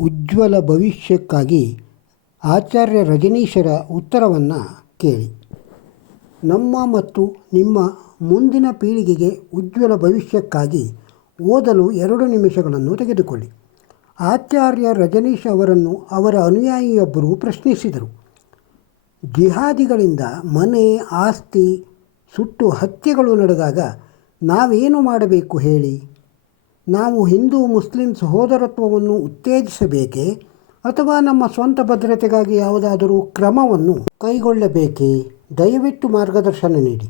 ಉಜ್ವಲ ಭವಿಷ್ಯಕ್ಕಾಗಿ ಆಚಾರ್ಯ ರಜನೀಶರ ಉತ್ತರವನ್ನು ಕೇಳಿ. ನಮ್ಮ ಮತ್ತು ನಿಮ್ಮ ಮುಂದಿನ ಪೀಳಿಗೆಗೆ ಉಜ್ವಲ ಭವಿಷ್ಯಕ್ಕಾಗಿ ಓದಲು 2 ನಿಮಿಷಗಳನ್ನು ತೆಗೆದುಕೊಳ್ಳಿ. ಆಚಾರ್ಯ ರಜನೀಶ್ ಅವರನ್ನು ಅವರ ಅನುಯಾಯಿಯೊಬ್ಬರು ಪ್ರಶ್ನಿಸಿದರು. ಜಿಹಾದಿಗಳಿಂದ ಮನೆ ಆಸ್ತಿ ಸುಟ್ಟು ಹತ್ಯೆಗಳು ನಡೆದಾಗ ನಾವೇನು ಮಾಡಬೇಕು ಹೇಳಿ? ನಾವು ಹಿಂದೂ ಮುಸ್ಲಿಂ ಸಹೋದರತ್ವವನ್ನು ಉತ್ತೇಜಿಸಬೇಕೇ ಅಥವಾ ನಮ್ಮ ಸ್ವಂತ ಭದ್ರತೆಗಾಗಿ ಯಾವುದಾದರೂ ಕ್ರಮವನ್ನು ಕೈಗೊಳ್ಳಬೇಕೇ? ದಯವಿಟ್ಟು ಮಾರ್ಗದರ್ಶನ ನೀಡಿ.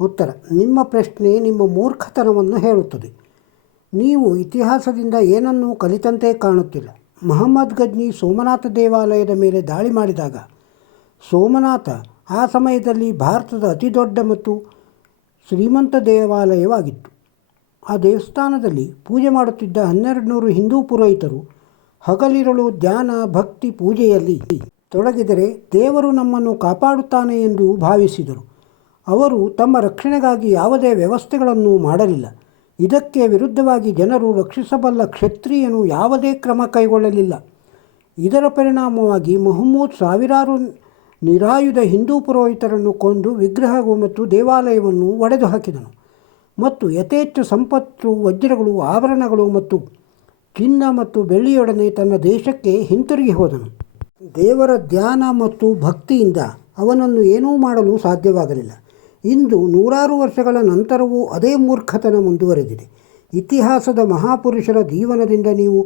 ಉತ್ತರ: ನಿಮ್ಮ ಪ್ರಶ್ನೆ ನಿಮ್ಮ ಮೂರ್ಖತನವನ್ನು ಹೇಳುತ್ತದೆ. ನೀವು ಇತಿಹಾಸದಿಂದ ಏನನ್ನೂ ಕಲಿತಂತೆ ಕಾಣುತ್ತಿಲ್ಲ. ಮಹಮ್ಮದ್ ಗಜ್ನಿ ಸೋಮನಾಥ ದೇವಾಲಯದ ಮೇಲೆ ದಾಳಿ ಮಾಡಿದಾಗ ಸೋಮನಾಥ ಆ ಸಮಯದಲ್ಲಿ ಭಾರತದ ಅತಿದೊಡ್ಡ ಮತ್ತು ಶ್ರೀಮಂತ ದೇವಾಲಯವಾಗಿತ್ತು. ಆ ದೇವಸ್ಥಾನದಲ್ಲಿ ಪೂಜೆ ಮಾಡುತ್ತಿದ್ದ 1200 ಹಿಂದೂ ಪುರೋಹಿತರು ಹಗಲಿರುಳು ಧ್ಯಾನ ಭಕ್ತಿ ಪೂಜೆಯಲ್ಲಿ ತೊಡಗಿದರೆ ದೇವರು ನಮ್ಮನ್ನು ಕಾಪಾಡುತ್ತಾನೆ ಎಂದು ಭಾವಿಸಿದರು. ಅವರು ತಮ್ಮ ರಕ್ಷಣೆಗಾಗಿ ಯಾವುದೇ ವ್ಯವಸ್ಥೆಗಳನ್ನು ಮಾಡಲಿಲ್ಲ. ಇದಕ್ಕೆ ವಿರುದ್ಧವಾಗಿ ಜನರು ರಕ್ಷಿಸಬಲ್ಲ ಕ್ಷತ್ರಿಯನು ಯಾವುದೇ ಕ್ರಮ ಕೈಗೊಳ್ಳಲಿಲ್ಲ. ಇದರ ಪರಿಣಾಮವಾಗಿ ಮುಹಮ್ಮದ್ ಸಾವಿರಾರು ನಿರಾಯುಧ ಹಿಂದೂ ಪುರೋಹಿತರನ್ನು ಕೊಂದು ವಿಗ್ರಹಗಳು ಮತ್ತು ದೇವಾಲಯವನ್ನು ಒಡೆದು ಹಾಕಿದನು ಮತ್ತು ಯಥೇಚ್ಛ ಸಂಪತ್ತು, ವಜ್ರಗಳು, ಆಭರಣಗಳು ಮತ್ತು ಚಿನ್ನ ಮತ್ತು ಬೆಳ್ಳಿಯೊಡನೆ ತನ್ನ ದೇಶಕ್ಕೆ ಹಿಂತಿರುಗಿ ಹೋದನು. ದೇವರ ಧ್ಯಾನ ಮತ್ತು ಭಕ್ತಿಯಿಂದ ಅವನನ್ನು ಏನೂ ಮಾಡಲು ಸಾಧ್ಯವಾಗಲಿಲ್ಲ. ಇಂದು 100 ವರ್ಷಗಳ ನಂತರವೂ ಅದೇ ಮೂರ್ಖತನ ಮುಂದುವರೆದಿದೆ. ಇತಿಹಾಸದ ಮಹಾಪುರುಷರ ಜೀವನದಿಂದ ನೀವು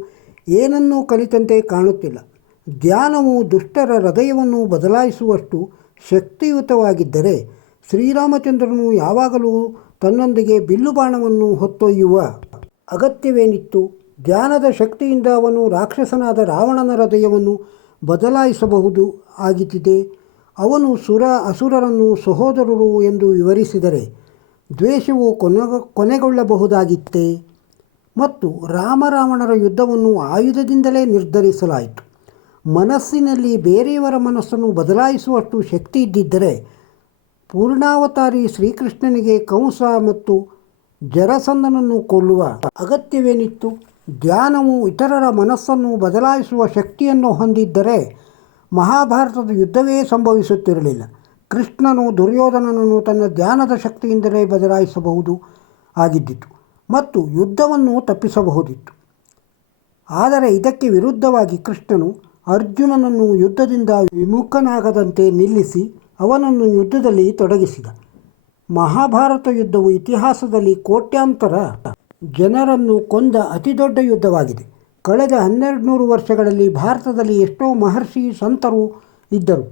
ಏನನ್ನೂ ಕಲಿತಂತೆ ಕಾಣುತ್ತಿಲ್ಲ. ಧ್ಯಾನವು ದುಷ್ಟರ ಹೃದಯವನ್ನು ಬದಲಾಯಿಸುವಷ್ಟು ಶಕ್ತಿಯುತವಾಗಿದ್ದರೆ ಶ್ರೀರಾಮಚಂದ್ರನು ಯಾವಾಗಲೂ ತನ್ನೊಂದಿಗೆ ಬಿಲ್ಲು ಬಾಣವನ್ನು ಹೊತ್ತೊಯ್ಯುವ ಅಗತ್ಯವೇನಿತ್ತು? ಧ್ಯಾನದ ಶಕ್ತಿಯಿಂದ ಅವನು ರಾಕ್ಷಸನಾದ ರಾವಣನ ಹೃದಯವನ್ನು ಬದಲಾಯಿಸಬಹುದು ಆಗಿದ್ದಿದೆ. ಅವನು ಅಸುರರನ್ನು ಸಹೋದರರು ಎಂದು ವಿವರಿಸಿದರೆ ದ್ವೇಷವು ಕೊನೆಗೊಳ್ಳಬಹುದಾಗಿತ್ತೇ? ಮತ್ತು ರಾಮರಾವಣರ ಯುದ್ಧವನ್ನು ಆಯುಧದಿಂದಲೇ ನಿರ್ಧರಿಸಲಾಯಿತು. ಮನಸ್ಸಿನಲ್ಲಿ ಬೇರೆಯವರ ಮನಸ್ಸನ್ನು ಬದಲಾಯಿಸುವಷ್ಟು ಶಕ್ತಿ ಇದ್ದಿದ್ದರೆ ಪೂರ್ಣಾವತಾರಿ ಶ್ರೀಕೃಷ್ಣನಿಗೆ ಕಂಸ ಮತ್ತು ಜರಸಂಧನನ್ನು ಕೊಲ್ಲುವ ಅಗತ್ಯವೇನಿತ್ತು? ಧ್ಯಾನವು ಇತರರ ಮನಸ್ಸನ್ನು ಬದಲಾಯಿಸುವ ಶಕ್ತಿಯನ್ನು ಹೊಂದಿದ್ದರೆ ಮಹಾಭಾರತದ ಯುದ್ಧವೇ ಸಂಭವಿಸುತ್ತಿರಲಿಲ್ಲ. ಕೃಷ್ಣನು ದುರ್ಯೋಧನನನ್ನು ತನ್ನ ಧ್ಯಾನದ ಶಕ್ತಿಯಿಂದಲೇ ಬದಲಾಯಿಸಬಹುದು ಆಗಿದ್ದಿತು ಮತ್ತು ಯುದ್ಧವನ್ನು ತಪ್ಪಿಸಬಹುದಿತ್ತು. ಆದರೆ ಇದಕ್ಕೆ ವಿರುದ್ಧವಾಗಿ ಕೃಷ್ಣನು ಅರ್ಜುನನನ್ನು ಯುದ್ಧದಿಂದ ವಿಮುಖನಾಗದಂತೆ ನಿಲ್ಲಿಸಿ ಅವನನ್ನು ಯುದ್ಧದಲ್ಲಿ ತೊಡಗಿಸಿದ. ಮಹಾಭಾರತ ಯುದ್ಧವು ಇತಿಹಾಸದಲ್ಲಿ ಕೋಟ್ಯಾಂತರ ಜನರನ್ನು ಕೊಂದ ಅತಿದೊಡ್ಡ ಯುದ್ಧವಾಗಿದೆ. ಕಳೆದ 1200 ವರ್ಷಗಳಲ್ಲಿ ಭಾರತದಲ್ಲಿ ಎಷ್ಟೋ ಮಹರ್ಷಿ ಸಂತರು ಇದ್ದರು.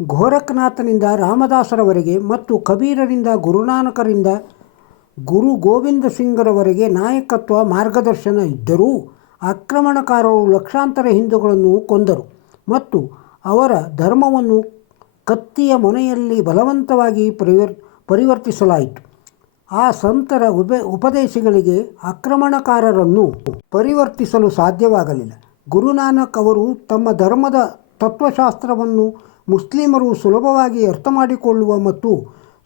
ಗೋರಖನಾಥನಿಂದ ರಾಮದಾಸರವರೆಗೆ ಮತ್ತು ಕಬೀರರಿಂದ ಗುರುನಾನಕರಿಂದ ಗುರು ಗೋವಿಂದ ಸಿಂಗರವರೆಗೆ ನಾಯಕತ್ವ ಮಾರ್ಗದರ್ಶನ ಇದ್ದರೂ ಆಕ್ರಮಣಕಾರರು ಲಕ್ಷಾಂತರ ಹಿಂದೂಗಳನ್ನು ಕೊಂದರು ಮತ್ತು ಅವರ ಧರ್ಮವನ್ನು ಕತ್ತಿಯ ಮೊನೆಯಲ್ಲಿ ಬಲವಂತವಾಗಿ ಪರಿವರ್ತಿಸಲಾಯಿತು. ಆ ಸಂತರ ಉಪದೇಶಗಳಿಗೆ ಆಕ್ರಮಣಕಾರರನ್ನು ಪರಿವರ್ತಿಸಲು ಸಾಧ್ಯವಾಗಲಿಲ್ಲ. ಗುರುನಾನಕ್ ಅವರು ತಮ್ಮ ಧರ್ಮದ ತತ್ವಶಾಸ್ತ್ರವನ್ನು ಮುಸ್ಲಿಮರು ಸುಲಭವಾಗಿ ಅರ್ಥ ಮಾಡಿಕೊಳ್ಳುವ ಮತ್ತು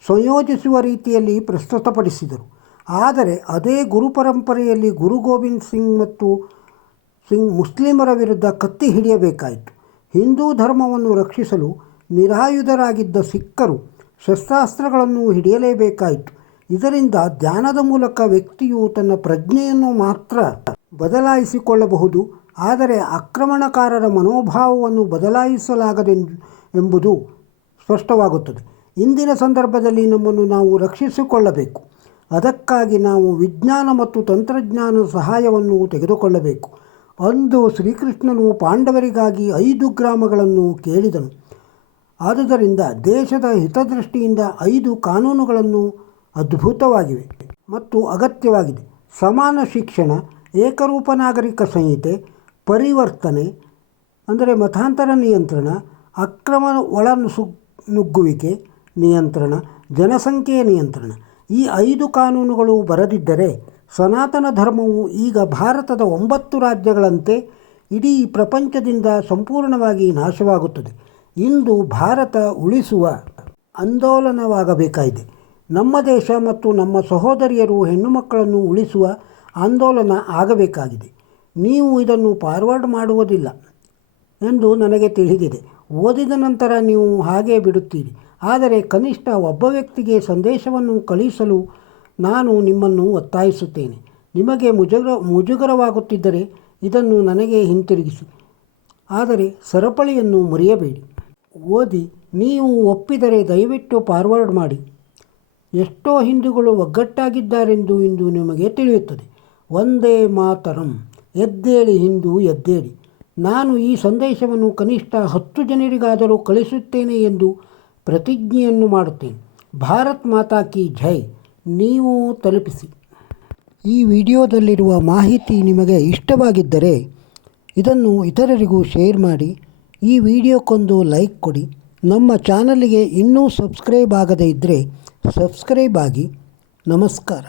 ಸಂಯೋಜಿಸುವ ರೀತಿಯಲ್ಲಿ ಪ್ರಸ್ತುತಪಡಿಸಿದರು. ಆದರೆ ಅದೇ ಗುರು ಪರಂಪರೆಯಲ್ಲಿ ಗುರು ಗೋವಿಂದ್ ಸಿಂಗ್ ಮುಸ್ಲಿಮರ ವಿರುದ್ಧ ಕತ್ತಿ ಹಿಡಿಯಬೇಕಾಯಿತು. ಹಿಂದೂ ಧರ್ಮವನ್ನು ರಕ್ಷಿಸಲು ನಿರಾಯುಧರಾಗಿದ್ದ ಸಿಖ್ಖರು ಶಸ್ತ್ರಾಸ್ತ್ರಗಳನ್ನು ಹಿಡಿಯಲೇಬೇಕಾಯಿತು. ಇದರಿಂದ ಧ್ಯಾನದ ಮೂಲಕ ವ್ಯಕ್ತಿಯು ತನ್ನ ಪ್ರಜ್ಞೆಯನ್ನು ಮಾತ್ರ ಬದಲಾಯಿಸಿಕೊಳ್ಳಬಹುದು, ಆದರೆ ಆಕ್ರಮಣಕಾರರ ಮನೋಭಾವವನ್ನು ಬದಲಾಯಿಸಲಾಗದೆಂಬುದು ಸ್ಪಷ್ಟವಾಗುತ್ತದೆ. ಇಂದಿನ ಸಂದರ್ಭದಲ್ಲಿ ನಮ್ಮನ್ನು ನಾವು ರಕ್ಷಿಸಿಕೊಳ್ಳಬೇಕು. ಅದಕ್ಕಾಗಿ ನಾವು ವಿಜ್ಞಾನ ಮತ್ತು ತಂತ್ರಜ್ಞಾನದ ಸಹಾಯವನ್ನು ತೆಗೆದುಕೊಳ್ಳಬೇಕು. ಅಂದು ಶ್ರೀಕೃಷ್ಣನು ಪಾಂಡವರಿಗಾಗಿ 5 ಗ್ರಾಮಗಳನ್ನು ಕೇಳಿದನು. ಆದುದರಿಂದ ದೇಶದ ಹಿತದೃಷ್ಟಿಯಿಂದ 5 ಕಾನೂನುಗಳನ್ನು ಅದ್ಭುತವಾಗಿವೆ ಮತ್ತು ಅಗತ್ಯವಾಗಿದೆ. ಸಮಾನ ಶಿಕ್ಷಣ, ಏಕರೂಪ ನಾಗರಿಕ ಸಂಹಿತೆ, ಪರಿವರ್ತನೆ ಅಂದರೆ ಮತಾಂತರ ನಿಯಂತ್ರಣ, ಅಕ್ರಮ ಒಳನುಗ್ಗುವಿಕೆ ನಿಯಂತ್ರಣ, ಜನಸಂಖ್ಯೆಯ ನಿಯಂತ್ರಣ. ಈ 5 ಕಾನೂನುಗಳು ಬರದಿದ್ದರೆ ಸನಾತನ ಧರ್ಮವು ಈಗ ಭಾರತದ 9 ರಾಜ್ಯಗಳಂತೆ ಇಡೀ ಪ್ರಪಂಚದಿಂದ ಸಂಪೂರ್ಣವಾಗಿ ನಾಶವಾಗುತ್ತದೆ. ಇಂದು ಭಾರತ ಉಳಿಸುವ ಆಂದೋಲನವಾಗಬೇಕಾಗಿದೆ. ನಮ್ಮ ದೇಶ ಮತ್ತು ನಮ್ಮ ಸಹೋದರಿಯರು ಹೆಣ್ಣು ಮಕ್ಕಳನ್ನು ಉಳಿಸುವ ಆಂದೋಲನ ಆಗಬೇಕಾಗಿದೆ. ನೀವು ಇದನ್ನು ಫಾರ್ವರ್ಡ್ ಮಾಡುವುದಿಲ್ಲ ಎಂದು ನನಗೆ ತಿಳಿದಿದೆ. ಓದಿದ ನಂತರ ನೀವು ಹಾಗೇ ಬಿಡುತ್ತೀರಿ. ಆದರೆ ಕನಿಷ್ಠ ಒಬ್ಬ ವ್ಯಕ್ತಿಗೆ ಸಂದೇಶವನ್ನು ಕಳುಹಿಸಲು ನಾನು ನಿಮ್ಮನ್ನು ಒತ್ತಾಯಿಸುತ್ತೇನೆ. ನಿಮಗೆ ಮುಜುಗರವಾಗುತ್ತಿದ್ದರೆ ಇದನ್ನು ನನಗೆ ಹಿಂತಿರುಗಿಸಿ. ಆದರೆ ಸರಪಳಿಯನ್ನು ಮುರಿಯಬೇಡಿ. ಓದಿ ನೀವು ಒಪ್ಪಿದರೆ ದಯವಿಟ್ಟು ಫಾರ್ವರ್ಡ್ ಮಾಡಿ. ಎಷ್ಟೋ ಹಿಂದೂಗಳು ಒಗ್ಗಟ್ಟಾಗಿದ್ದಾರೆಂದು ಇಂದು ನಿಮಗೆ ತಿಳಿಯುತ್ತದೆ. ವಂದೇ ಮಾತರಂ. ಎದ್ದೇಳಿ ಹಿಂದೂ ಎದ್ದೇಳಿ. ನಾನು ಈ ಸಂದೇಶವನ್ನು ಕನಿಷ್ಠ 10 ಜನರಿಗಾದರೂ ಕಳಿಸುತ್ತೇನೆ ಎಂದು ಪ್ರತಿಜ್ಞೆಯನ್ನು ಮಾಡುತ್ತೇನೆ. ಭಾರತ್ ಮಾತಾ ಕಿ ಜೈ. ನೀವು ತಲುಪಿಸಿ. ಈ ವಿಡಿಯೋದಲ್ಲಿರುವ ಮಾಹಿತಿ ನಿಮಗೆ ಇಷ್ಟವಾಗಿದ್ದರೆ ಇದನ್ನು ಇತರರಿಗೂ ಶೇರ್ ಮಾಡಿ. ಈ ವಿಡಿಯೋಕ್ಕೊಂದು ಲೈಕ್ ಕೊಡಿ. ನಮ್ಮ ಚಾನಲ್ಗೆ ಇನ್ನೂ ಸಬ್ಸ್ಕ್ರೈಬ್ ಆಗದೇ ಇದ್ದರೆ ಸಬ್ಸ್ಕ್ರೈಬ್ ಆಗಿ. ನಮಸ್ಕಾರ.